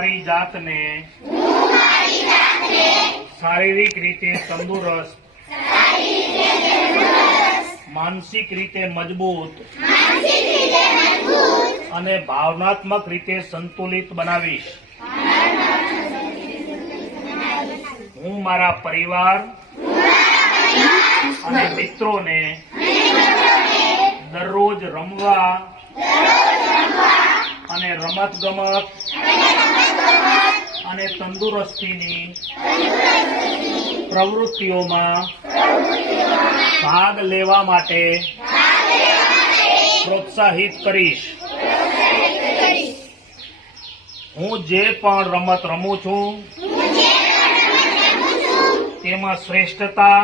મારી જાતને શારીરિક રીતે તંદુરસ્ત, માનસિક રીતે મજબૂત અને ભાવનાત્મક રીતે સંતુલિત બનાવીશ. હું મારા પરિવાર અને મિત્રોને દરરોજ રમવા અને રમતગમત અને તંદુરસ્તીની પ્રવૃત્તિઓમાં ભાગ લેવા માટે પ્રોત્સાહિત કરીશ. હું જે પણ રમત રમું છું તેમાં શ્રેષ્ઠતા